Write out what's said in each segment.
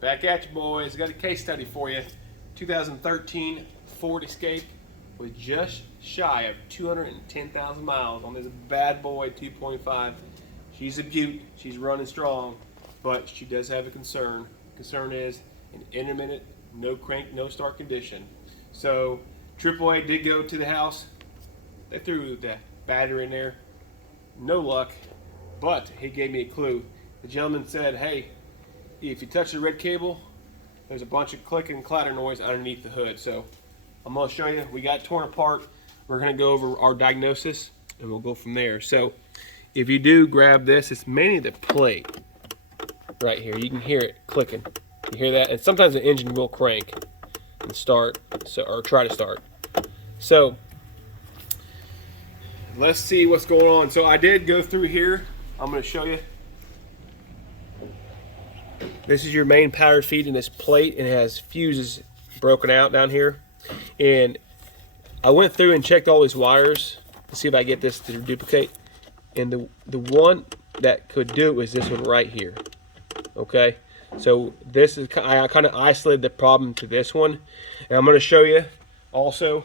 Back at you, boys. Got a case study for you. 2013 Ford Escape with just shy of 210,000 miles on this bad boy 2.5. She's a beaut. She's running strong, but she does have a concern. Concern is an intermittent, no crank, no start condition. So AAA did go to the house. They threw the battery in there. No luck, but he gave me a clue. The gentleman said, hey, if you touch the red cable, there's a bunch of click and clatter noise underneath the hood. So I'm going to show you. We got torn apart. We're going to go over our diagnosis and we'll go from there. So if you do grab this, it's mainly the plate right here. You can hear it clicking. You hear that? And sometimes the engine will crank and start, or try to start. So let's see what's going on. So I did go through here. I'm going to show you. This is your main power feed in this plate, and it has fuses broken out down here. And I went through and checked all these wires to see if I get this to duplicate. And the one that could do it is this one right here. Okay, so this is, I kind of isolated the problem to this one, and I'm going to show you also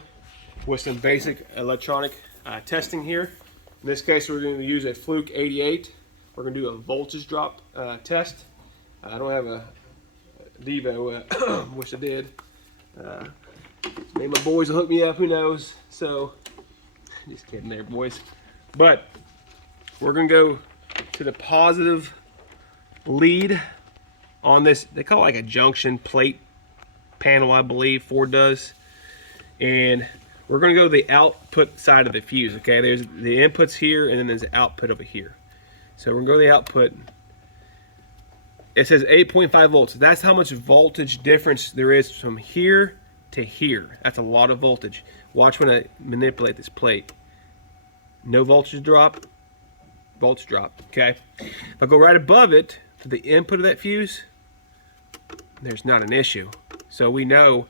with some basic electronic testing here. In this case, we're going to use a Fluke 88. We're going to do a voltage drop test. I don't have a Devo, wish I did. Maybe my boys will hook me up, who knows. So, just kidding there, boys. But we're gonna go to the positive lead on this. They call it like a junction plate panel, I believe, Ford does. And we're gonna go to the output side of the fuse, okay? There's the inputs here, and then there's the output over here. So we're gonna go to the output. It says 8.5 volts. That's how much voltage difference there is from here to here. That's a lot of voltage. Watch when I manipulate this plate. No voltage drop, voltage drop, okay? If I go right above it to the input of that fuse, there's not an issue. So we know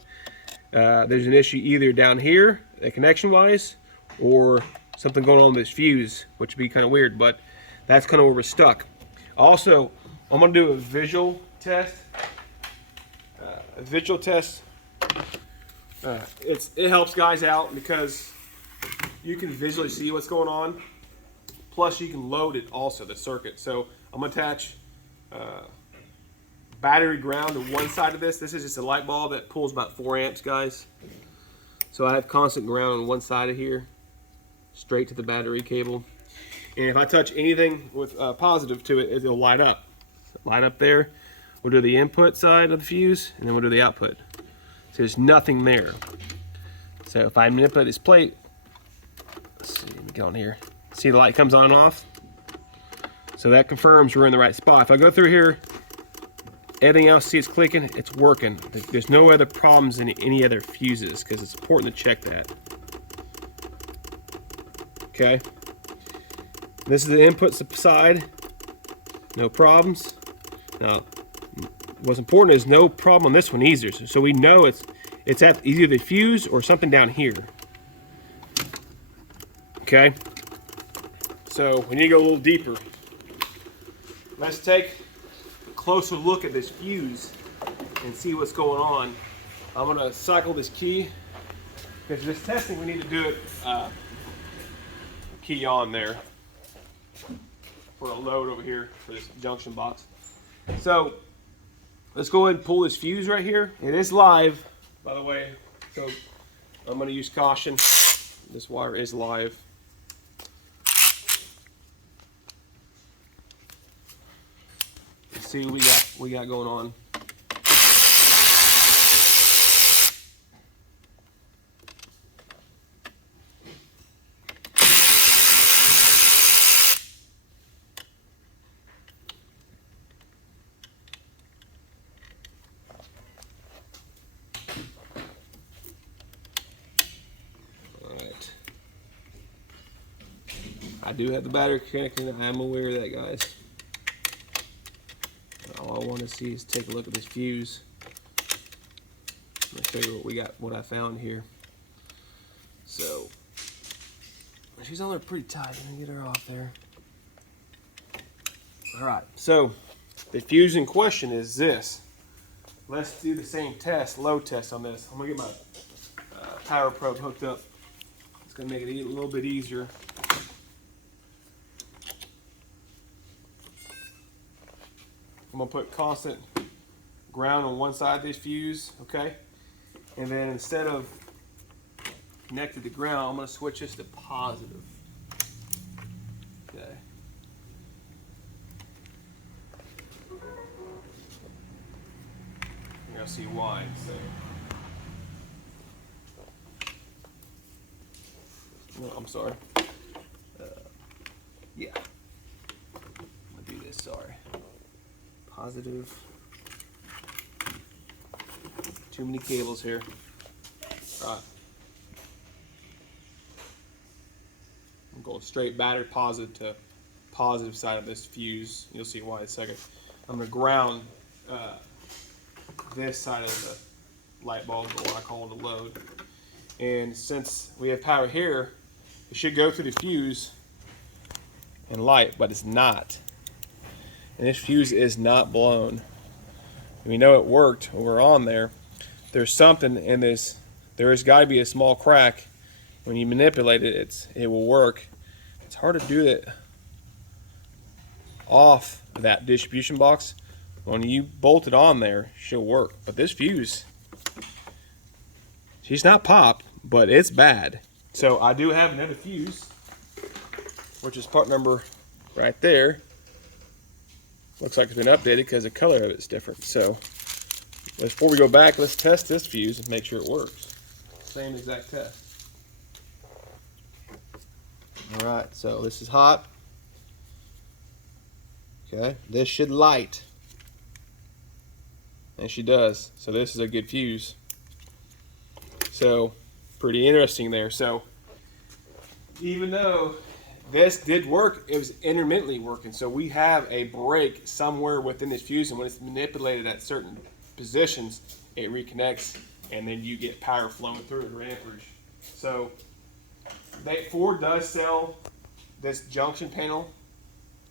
there's an issue either down here, connection-wise, or something going on with this fuse, which would be kind of weird, but that's kind of where we're stuck. Also, I'm going to do a visual test. It helps guys out because you can visually see what's going on. Plus, you can load it also, the circuit. So I'm going to attach battery ground to one side of this. This is just a light bulb that pulls about 4 amps, guys. So I have constant ground on one side of here, straight to the battery cable. And if I touch anything with positive to it, it'll light up. Line up there. We'll do the input side of the fuse, and then we'll do the output. So there's nothing there. So if I manipulate this plate, let's see, let me get on here. See the light comes on and off? So that confirms we're in the right spot. If I go through here, everything else, see it's clicking, it's working. There's no other problems in any other fuses because it's important to check that. Okay. This is the input side. No problems. Now, what's important is no problem on this one either. So we know it's at either the fuse or something down here. Okay. So we need to go a little deeper. Let's take a closer look at this fuse and see what's going on. I'm going to cycle this key because this testing we need to do it key on there for a load over here for this junction box. So let's go ahead and pull this fuse right here. It is live, by the way, so I'm going to use caution. This wire is live. Let's see what we got going on. I do have the battery connected. I am aware of that, guys. All I want to see is take a look at this fuse. I'll show you what we got, what I found here. So she's on there pretty tight. Let me get her off there. All right. So the fuse in question is this. let's do the same test, load test on this. I'm gonna get my power probe hooked up. It's gonna make it a little bit easier. I'm gonna put constant ground on one side of this fuse, okay? And then instead of connected to ground, I'm gonna switch this to positive. Okay. You're gonna see why. No, I'm sorry. Yeah. I'm gonna do this, sorry. Positive. Too many cables here. All right. I'm going straight battery positive to positive side of this fuse. You'll see why in a second. I'm gonna ground this side of the light bulb, or what I call the load. And since we have power here, it should go through the fuse and light, but it's not. And this fuse is not blown. And we know it worked when we're on there. There's something in this. There has got to be a small crack. When you manipulate it, it will work. It's hard to do it off that distribution box. When you bolt it on there, she'll work. But this fuse, she's not popped, but it's bad. So I do have another fuse, which is part number right there. Looks like it's been updated because the color of it's different. So before we go back, let's test this fuse and make sure it works. Same exact test. All right, so this is hot. Okay, this should light. And she does. So this is a good fuse. So pretty interesting there. So even though this did work, it was intermittently working. So we have a break somewhere within this fuse, and when it's manipulated at certain positions, it reconnects, and then you get power flowing through it or amperage. So Ford does sell this junction panel.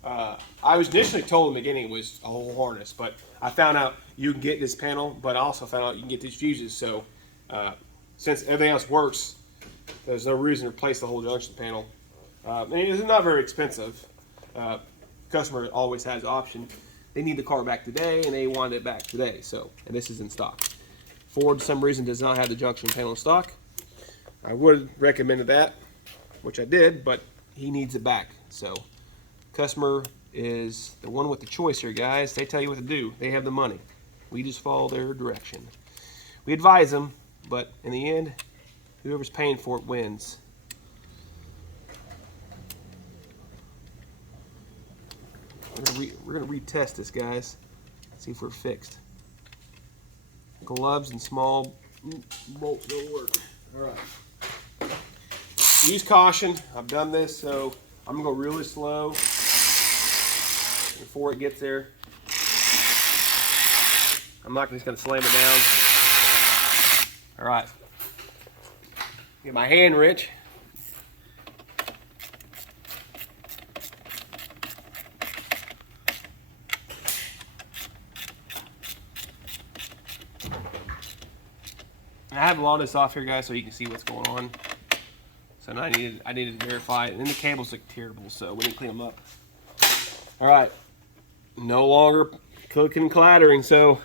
I was initially told in the beginning it was a whole harness, but I found out you can get this panel, but I also found out you can get these fuses. So since everything else works, there's no reason to replace the whole junction panel. And it's not very expensive. Customer always has the option. They need the car back today, and they want it back today. So, and this is in stock. Ford, for some reason, does not have the junction panel in stock. I would recommend that, which I did, but he needs it back. So, customer is the one with the choice here, guys. They tell you what to do. They have the money. We just follow their direction. We advise them, but in the end, whoever's paying for it wins. We're gonna retest this, guys. See if we're fixed. Gloves and small bolts don't work. All right. Use caution. I've done this, so I'm gonna go really slow before it gets there. I'm not just gonna slam it down. All right. Get my hand wrench. I have a lot of this off here, guys, so you can see what's going on. So now I needed to verify it. And then the cables look terrible, so we need to clean them up. All right. No longer clicking and clattering, so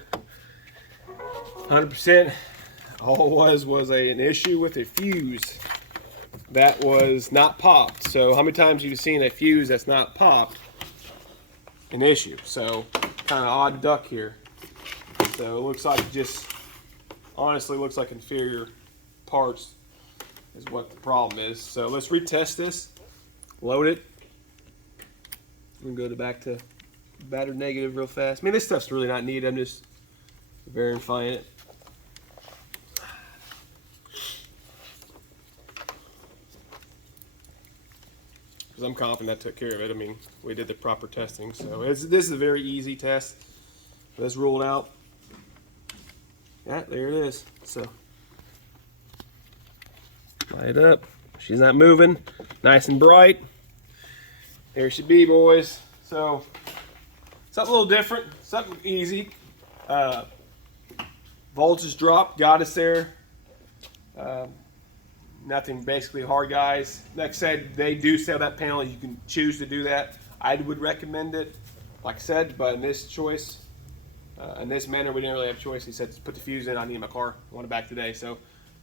100%. All it was an issue with a fuse that was not popped. So how many times have you seen a fuse that's not popped? An issue. So kind of odd duck here. So it looks like just honestly looks like inferior parts is what the problem is. So let's retest this, load it, and go back to battery negative real fast. I mean, this stuff's really not needed. I'm just verifying it. Because I'm confident that took care of it. I mean, we did the proper testing. So this is a very easy test. Let's rule it out. Yeah, there it is. So, light it up. She's not moving. Nice and bright. There she be, boys. So, something a little different. Something easy. Voltage drop got us there. Nothing basically hard, guys. Like I said, they do sell that panel. You can choose to do that. I would recommend it, like I said, but in this choice, in this manner, we didn't really have a choice. He said, put the fuse in. I need my car. I want it back today. So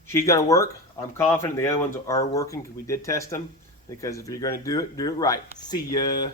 she's going to work. I'm confident the other ones are working because we did test them. Because if you're going to do it right. See ya.